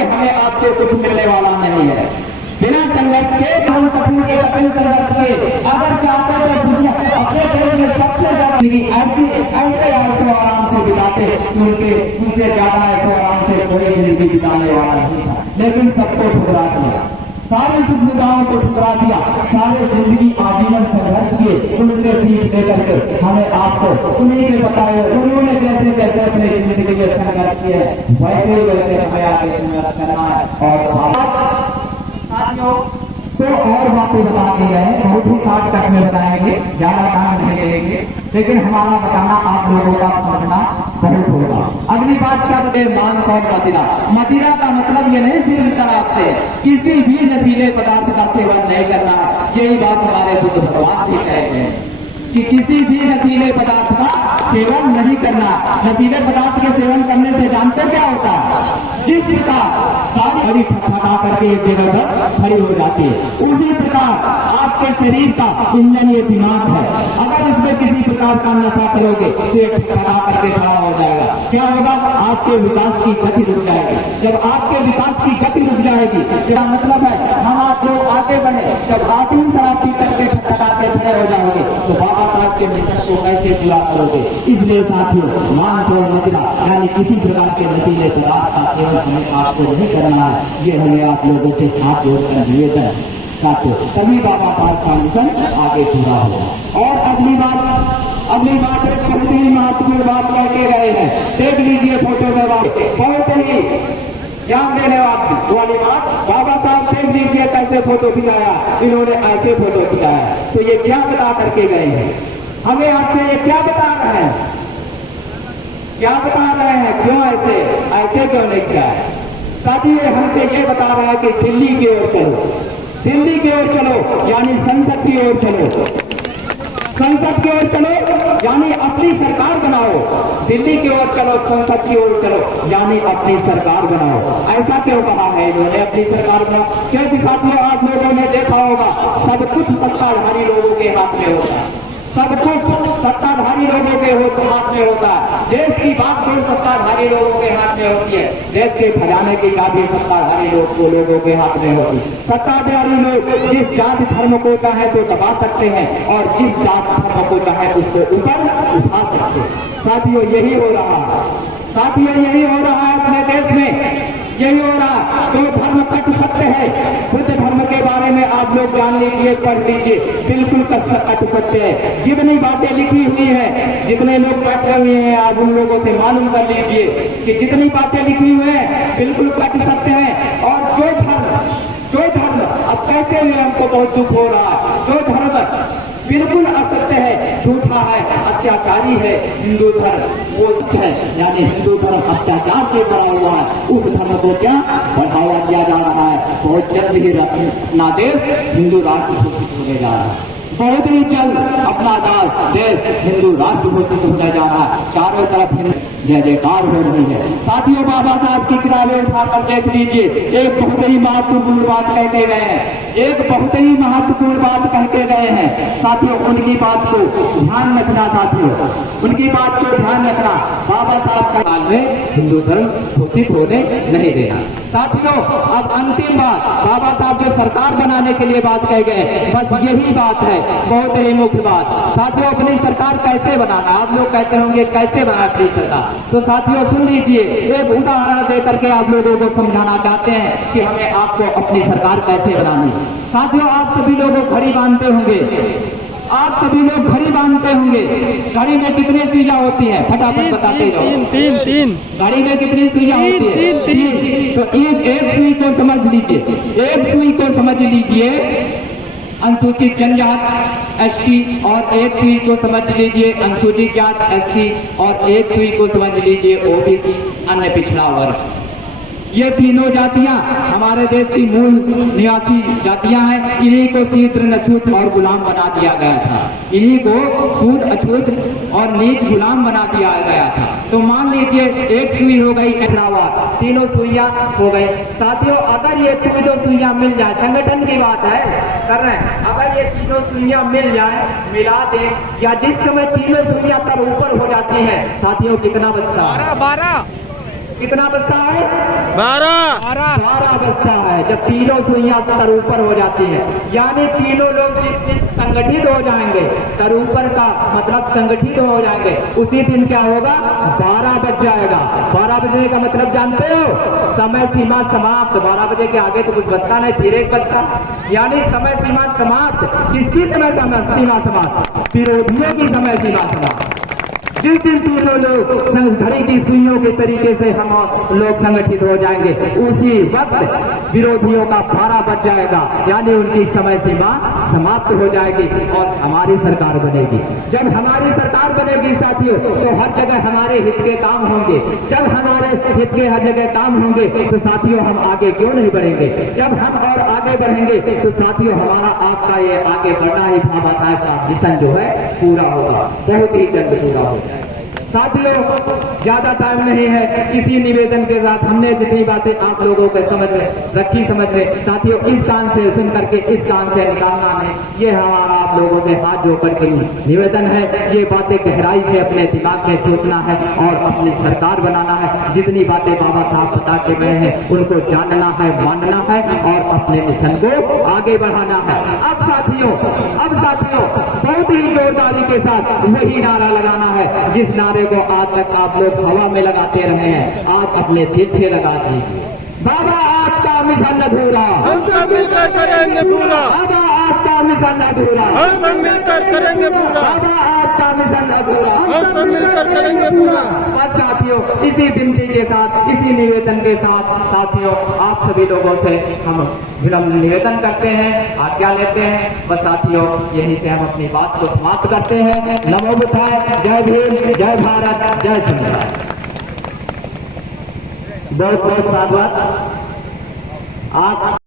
से हमें आपसे कुछ मिलने वाला नहीं है। बिना संघर्ष के हम सभी के अपने संघर्ष के अगर चाहते तो दुनिया अपने देश में सबसे ज्यादा ऐसे ऐसे आराम से बिताते उनसे ज्यादा ऐसे आराम से कोई जिंदगी बिताने वाला नहीं था, लेकिन सबको ठुकरा दिया, सारी सुविधाओं को ठुकरा दिया, सारे जिंदगी आजीवन संघर्ष किए, उनसे सीख लेकर के हमें आपको उन्हीं के बताए उन्होंने कैसे कैसे अपने जिंदगी में संघर्ष किए वैसे हमें आगे संघर्ष करना है। और साथियों तो और बातें बता दी है, बहुत ही शार्ट कट में बताएंगे, ज्यादा टाइम नहीं लेंगे, लेकिन हमारा बताना आप लोगों का समझना बहुत होगा। अगली बात क्या बताए, मांस और मदिरा। मदिरा का मतलब ये नहीं सिर्फ शराब से, किसी भी नशीले पदार्थ का सेवन नहीं करना है। यही बात हमारे बुद्ध भगवान भी कहते हैं कि किसी भी नशीले पदार्थ का सेवन नहीं करना। नशीले पदार्थ के सेवन करने से जानते क्या होता है, जिस प्रकार सारी बड़ी ठकठका करके एक जगह पर खड़ी हो जाती है, उसी प्रकार आपके शरीर का इंजन ये दिमाग है, अगर इसमें किसी प्रकार का नशा करोगे तो ये ठकठका करके खड़ा हो जाएगा। क्या होगा, आपके विकास की गति रुक जाएगी। जब आपके विकास की गति रुक जाएगी, क्या मतलब है, हम आप लोग आगे बढ़े, जब आप ही शराब पी करके ठकठकाते खड़े हो जाओगे तो बाबा साहब के मिशन को कैसे पूरा करोगे। इसलिए साथियों, मांस और मदिरा यानी किसी प्रकार के नशीले पदार्थ का सेवन हमें आपको नहीं करना है। ये हमें आप लोगों के साथ जोड़कर निवेदन है साथियों, तभी बाबा साहब का मिशन आगे पूरा होगा। और अगली बात एक बहुत ही महत्वपूर्ण बात कह के गए हैं, देख लीजिए फोटो में बहुत ही ध्यान देने वाली बात, बाबा साहब देख लीजिए कैसे फोटो खिंचाया, इन्होंने ऐसे फोटो खिंचाया। तो ये क्या बता करके गए हैं, हमें आपसे ये क्या बता रहे हैं, क्या बता रहे हैं, क्यों ऐसे क्यों नहीं किया है। साथी हमसे ये बता रहा है कि दिल्ली की ओर चलो, दिल्ली की ओर चलो यानी संसद की ओर चलो, संसद की ओर चलो यानी अपनी सरकार बनाओ, दिल्ली की ओर चलो, संसद की ओर चलो यानी अपनी सरकार बनाओ। ऐसा क्यों कहा है इन्होंने अपनी सरकार बनाओ, क्योंकि साथियों आप लोगों ने देखा होगा सब कुछ सत्ताधारी लोगों के हाथ में होता है, सब कुछ सत्ताधारी लोगों के हाथ में होता है। देश की बात जो सत्ताधारी लोगों के हाथ में होती है, देश के खजाने की भी सत्ताधारी लोगों के हाथ में होती है। सत्ताधारी लोग जिस जाति धर्म को चाहे तो दबा सकते हैं और जिस जाति धर्म को चाहे उसको ऊपर उठा सकते हैं। साथियों यही हो रहा है, साथियों यही हो रहा है अपने देश में, यही हो रहा है। तो धर्म कट सकते हैं, बुद्ध धर्म के बारे में आप लोग जान लीजिए, पढ़ लीजिए, बिल्कुल कट सकते हैं। जितनी बातें लिखी हुई हैं, जितने लोग बैठे हुए हैं आप उन लोगों से मालूम कर लीजिए कि जितनी बातें लिखी हुई हैं बिल्कुल कट सकते हैं। और जो धर्म अब कहते हुए हमको बहुत दुख हो रहा है, जो धर्म बिल्कुल असत्य है, झूठा है, अत्याचारी है, हिंदू धर्म वो है, यानी हिंदू धर्म अत्याचार से भरा हुआ है, उस धर्म को क्या बढ़ावा दिया जा रहा है। बहुत जल्द ही अपना देश हिंदू राष्ट्र घोषित होने जा रहा है, बहुत ही जल्द अपना देश हिंदू राष्ट्र घोषित होने जा रहा है। चारों तरफ जय जयकार हो रही है। साथियों बाबा साहब की किताबें उठाकर देख लीजिए, एक बहुत ही महत्वपूर्ण बात कह के गए हैं, एक बहुत ही महत्वपूर्ण बात कह के गए हैं। साथियों उनकी बात को ध्यान रखना, साथियों उनकी बात को ध्यान रखना, बाबा साहब का काल में हिंदू धर्म घोषित होने नहीं देना। साथियों अब अंतिम बात, बाबा साहब जो सरकार बनाने के लिए बात कह गए, बस यही बात है, बहुत ही मुख्य बात। साथियों अपनी सरकार कैसे बनाना, आप लोग कहते होंगे कैसे बना अपनी सरकार, तो साथियों सुन लीजिए, एक उदाहरण दे करके आप लोगों को समझाना चाहते हैं कि हमें आपको अपनी सरकार कैसे बनानी। साथियों आप सभी लोग घड़ी बांधते होंगे, आप सभी लोग घड़ी बांधते होंगे, घड़ी में कितनी सुइयां होती है, फटाफट बताते जाओ। तीन। घड़ी में कितनी सुइयां होती है? तीन। तो एक सुई को समझ लीजिए, एक सुई को समझ लीजिए अनुसूचित जनजात एसटी, और एक सुई को समझ लीजिए अनुसूचित जात एससी, और एक सुई को समझ लीजिए ओबीसी अन्य पिछड़ा वर्ग। ये तीनों जातियां हमारे देश की मूल निवासी जातियां हैं। इन्हीं को शूद्र, अछूत और गुलाम बना दिया गया था, इन्हीं को शूद्र, अछूत और नीच गुलाम बना दिया गया था। तो मान लीजिए एक सुई हो गई, तीनों सुइयां हो गई। साथियों अगर ये तीनों सुइयां मिल जाए, संगठन की बात है कर रहे हैं, अगर ये तीनों सुइयां मिल जाए, मिला दे, या जिस समय तीनों सुइयां कर ऊपर हो जाती है, साथियों कितना बचता है? 12 कितना बचता है? 12 बजता है जब तीनों सुइयां तर ऊपर हो जाती हैं, यानी तीनों लोग जिस दिन संगठित हो जाएंगे, तर ऊपर का मतलब संगठित हो जाएंगे, उसी दिन क्या होगा, 12 बज जाएगा। 12 बजने का मतलब जानते हो, समय सीमा समाप्त। 12 बजे के आगे तो कुछ बचता नहीं, फिर एक बचता, यानी समय सीमा समाप्त। किसकी समय सीमा समाप्त? विरोधियों की समय सीमा समाप्त। जिस दिन तीनों लोग घड़ी की सुइयों के तरीके से हम लोग संगठित हो जाएंगे, उसी वक्त विरोधियों का 12 बज जाएगा, यानी उनकी समय सीमा समाप्त हो जाएगी और हमारी सरकार बनेगी। जब हमारी सरकार बनेगी साथियों, तो हर जगह हमारे हित के काम होंगे। जब हमारे हित के हर जगह काम होंगे तो साथियों हम आगे क्यों नहीं बढ़ेंगे? जब हम और आगे बढ़ेंगे तो साथियों हमारा आपका ये आगे बढ़ना ही बाबा साहब का मिशन जो है पूरा होगा, बहुत ही जल्द पूरा हो जाएगा। साथियों ज्यादा टाइम नहीं है, इसी निवेदन के साथ हमने जितनी बातें आप लोगों के समझ में रखी, समझ में साथियों इस कान से सुन करके इस कान से निकालना नहीं, ये हमारा आप लोगों से हाथ जोड़ करके निवेदन है। ये बातें गहराई से अपने दिमाग में सोचना है और अपनी सरकार बनाना है। जितनी बातें बाबा साहब बता के गए हैं उनको जानना है, मानना है और अपने मिशन को आगे बढ़ाना है। अब साथियों बहुत ही जोरदारी के साथ वही नारा लगाना है जिस नारे को आज तक आप लोग हवा में लगाते रहे हैं, आप अपने दिल से लगा दीजिए। बाबा आपका मिशन अधूरा, हम सब मिलकर करेंगे पूरा। बाबा आपका मिशन अधूरा, हम सब मिलकर करेंगे पूरा। बाबा आपका मिशन अधूरा, हम सब मिलकर करेंगे पूरा। बस साथियों इसी विनती के साथ, इसी निवेदन के साथ साथियों आप सभी लोगों से हम विनम्र निवेदन करते हैं, आज्ञा लेते हैं। बस साथियों यहीं से हम अपनी बात को समाप्त करते हैं। नमो बुद्धाय, जय भीम, जय भारत, जय संविधान। बहुत बहुत साधुवाद। आप